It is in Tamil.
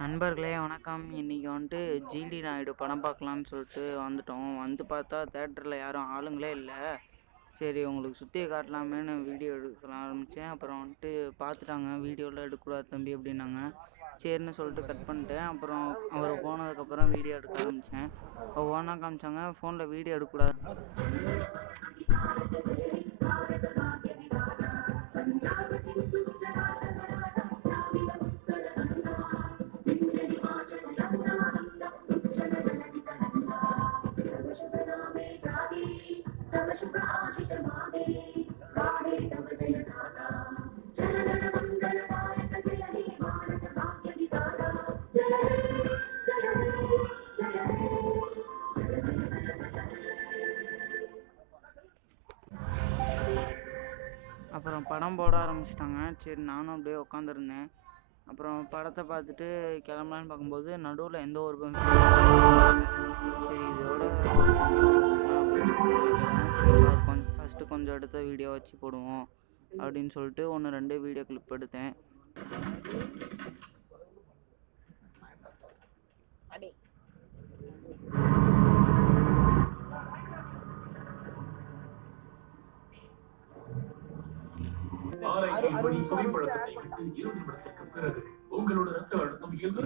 நண்பர்களே வணக்கம். இன்னைக்கு வந்துட்டு ஜிடி நாயுடு படம் பார்க்கலான்னு சொல்லிட்டு வந்துட்டோம். வந்து பார்த்தா தேட்டரில் யாரும் ஆளுங்களே இல்லை. சரி உங்களுக்கு சுற்றி காட்டலாமேன்னு வீடியோ எடுக்க ஆரம்பித்தேன். அப்புறம் வந்துட்டு பார்த்துட்டாங்க, வீடியோலாம் எடுக்கக்கூடாது தம்பி அப்படின்னாங்க. சரின்னு சொல்லிட்டு கட் பண்ணிட்டேன். அப்புறம் அவர் போனதுக்கப்புறம் வீடியோ எடுக்க ஆரம்பித்தேன். ஒவ்வொன்றா காமிச்சாங்க, ஃபோனில் வீடியோ எடுக்கக்கூடாது. அப்புறம் படம் போட ஆரம்பிச்சிட்டாங்க. சரி நானும் அப்படியே உட்காந்துருந்தேன். அப்புறம் படத்தை பார்த்துட்டு கிளம்பலான்னு பார்க்கும்போது நடுவில் எந்த ஒரு சரி இதோட கொஞ்சம் ஃபஸ்ட்டு கொஞ்சம் எடுத்த வீடியோ வச்சு போடுவோம் அப்படின்னு சொல்லிட்டு 1-2 வீடியோ கிளிப் எடுத்தேன். புகைப்பழக்கத்தை விட்டு 20 நிமிடத்திற்கு பிறகு உங்களோட ரத்த அழுத்தம் இயல்பு